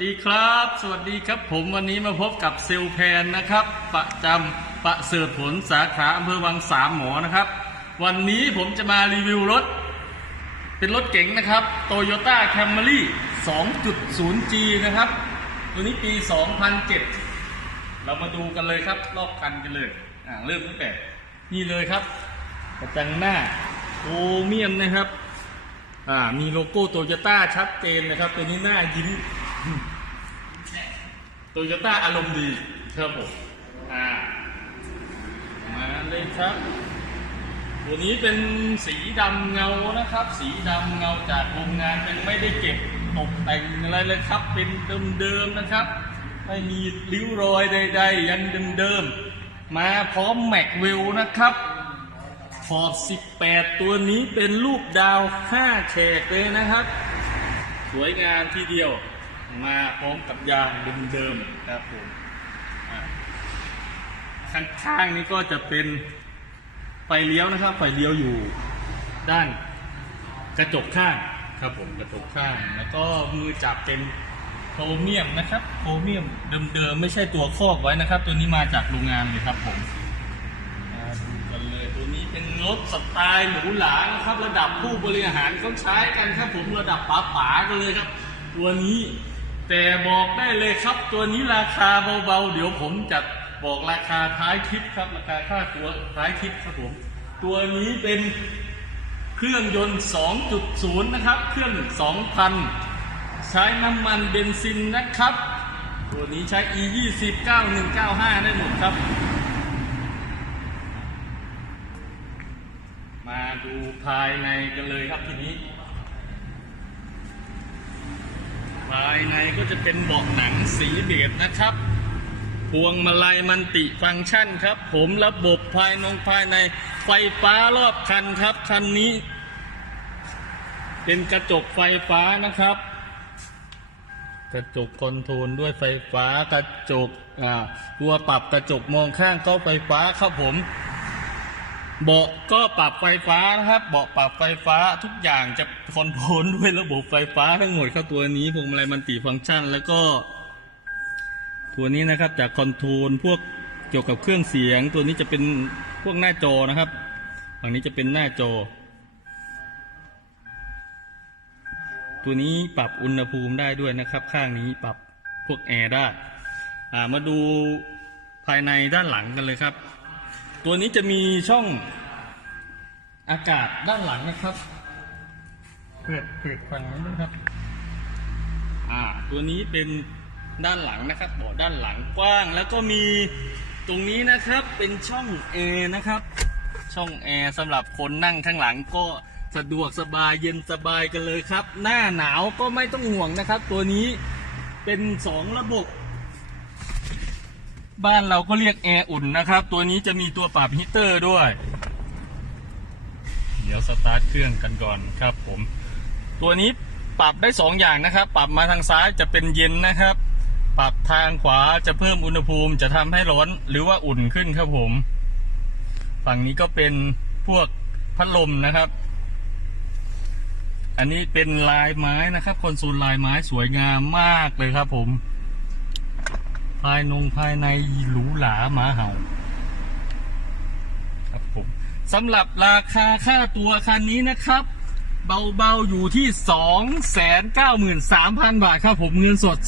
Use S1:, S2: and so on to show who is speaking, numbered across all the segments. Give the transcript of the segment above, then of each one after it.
S1: สวัสดีครับ สวัสดีครับผมวันนี้มาพบกับเซลแพนนะครับ ประจำประเสริฐผลสาขาอำเภอวังสามหมอนะครับ วันนี้ผมจะมารีวิวรถ เป็นรถเก๋งนะครับ Toyota Camry 2.0G นะครับ ตัวนี้ปี 2007 เรามาดูกันเลยครับ รอบคันกันเลยอ่าเริ่มตั้งแต่นี่เลยครับ กระจังหน้าโครเมียมนะครับอ่ามีโลโก้โตโยต้าชัดเจนนะครับ ตัวนี้หน้ายิ้ม โตโยต้าอารมณ์ดีครับผมอ่ามาเลยครับ ตัวนี้เป็นสีดำเงานะครับ สีดำเงาจากโรงงานยังไม่ได้เก็บตกแต่งอะไรเลยครับ เป็นเดิมๆนะครับ ไม่มีริ้วรอยใดๆ ยังเดิมๆ มาพร้อมแม็กเวลนะครับขอบ 18 ตัวนี้เป็นรูปดาว 5 แฉกเลยนะครับ สวยงามทีเดียว มาพร้อมกับยางเดิมๆครับผมอ่าข้างๆนี้ก็จะเป็นไฟเลี้ยวนะครับ ไฟเลี้ยวอยู่ด้านกระจกข้างครับผมกระจกข้าง แล้วก็มือจับเป็นโครเมียมนะครับโครเมียมเดิมๆไม่ใช่ตัวครอบไว้นะครับ ตัวนี้มาจากโรงงานเลยครับผมมาดูกันเลยตัวนี้เป็นรถสไตล์หรูหรานะครับ ระดับผู้บริหารเขาใช้กันครับผมระดับป๋าป๋าๆกันเลยครับ ตัวนี้ แต่บอกได้เลยครับตัวนี้ราคาเบาๆ เดี๋ยวผมจะบอกราคาท้ายคลิปครับ ราคาค่าตัวท้ายคลิปครับผม ตัวนี้เป็นเครื่องยนต์ 2.0 นะครับ เครื่อง 2,000 ใช้น้ำมันเบนซินนะครับ ตัวนี้ใช้ e 2 0 9195ได้หมดครับ มาดูภายในกันเลยครับทีนี้ ภายในก็จะเป็นเบาะหนังสีเบจนะครับ พวงมาลัยมันติฟังก์ชันครับ ผมระบบภายนงภายในไฟฟ้ารอบคันครับ คันนี้ เป็นกระจกไฟฟ้านะครับ กระจกคอนโทรลด้วยไฟฟ้ากระจกอ่าตัวปรับกระจกมองข้างก็ไฟฟ้าครับผมเบาะก็ปรับไฟฟ้านะครับ เบาะปรับไฟฟ้าทุกอย่างจะ คอนโทรลด้วยระบบไฟฟ้าทั้งหมดครับตัวนี้พวงมาลัยมันติฟังก์ชัน แล้วก็ ตัวนี้นะครับจากคอนโทรลพวกเกี่ยวกับเครื่องเสียง ตัวนี้จะเป็นพวกหน้าจอนะครับฝั่งนี้จะเป็นหน้าจอ ตัวนี้ปรับอุณหภูมิได้ด้วยนะครับ ข้างนี้ปรับพวกแอร์ได้ามาดูภายในด้านหลังกันเลยครับ ตัวนี้จะมีช่องอากาศด้านหลังนะครับ เปิดเปิดฟังนั้นด้วยครับ อ่า ตัวนี้เป็นด้านหลังนะครับเบาะด้านหลังกว้าง แล้วก็มีตรงนี้นะครับเป็นช่องแอร์นะครับ ช่องแอร์สำหรับคนนั่งข้างหลังก็สะดวกสบายเย็นสบายกันเลยครับ หน้าหนาวก็ไม่ต้องห่วงนะครับ ตัวนี้เป็นสองระบบ บ้านเราก็เรียกแอร์อุ่นนะครับ ตัวนี้จะมีตัวปรับฮีเตอร์ด้วย เดี๋ยวสตาร์ทเครื่องกันก่อนครับผม ตัวนี้ปรับได้สองอย่างนะครับ ปรับมาทางซ้ายจะเป็นเย็นนะครับ ปรับทางขวาจะเพิ่มอุณหภูมิจะทำให้ร้อนหรือว่าอุ่นขึ้นครับผม ฝั่งนี้ก็เป็นพวกพัดลมนะครับ อันนี้เป็นลายไม้นะครับ คอนโซลลายไม้สวยงามมากเลยครับผม ภายนงภายในหรูหราหมาเห่า ครับผมสำหรับราคาค่าตัวคันนี้นะครับ เบาๆอยู่ที่ 293,000 บาทครับผมเงินสด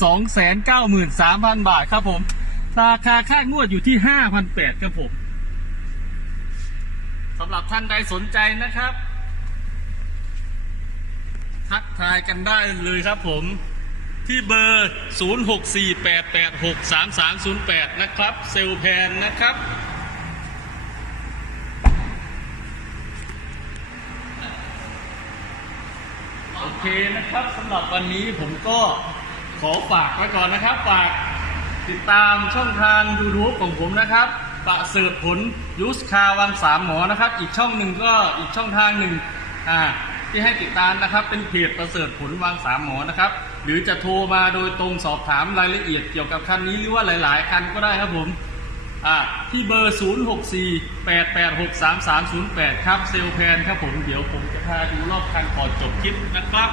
S1: 293,000 บาทครับผม ราคาค่างวดอยู่ที่ 5,800ครับผมสำหรับท่านใดสนใจนะครับ ทักทายกันได้เลยครับผมที่เบอร์ 0648863308 นะครับ เซลแพนนะครับ โอเคนะครับสำหรับวันนี้ผมก็ขอฝากไว้ก่อนนะครับ ฝากติดตามช่องทาง YouTube ของผมนะครับ ประเสริฐผลยูสคาวังสามหมอนะครับ อีกช่องหนึ่งก็อีกช่องทางหนึ่งอ่าที่ให้ติดตามนะครับ เป็นเพจประเสริฐผลวังสามหมอนะครับ หรือจะโทรมาโดยตรงสอบถามรายละเอียดเกี่ยวกับคันนี้หรือว่าหลาย ๆ คันก็ได้ครับผม ที่เบอร์ 0648863308 ครับ เซลแพนครับผม เดี๋ยวผมจะพาดูรอบคันก่อนจบคลิปนะครับ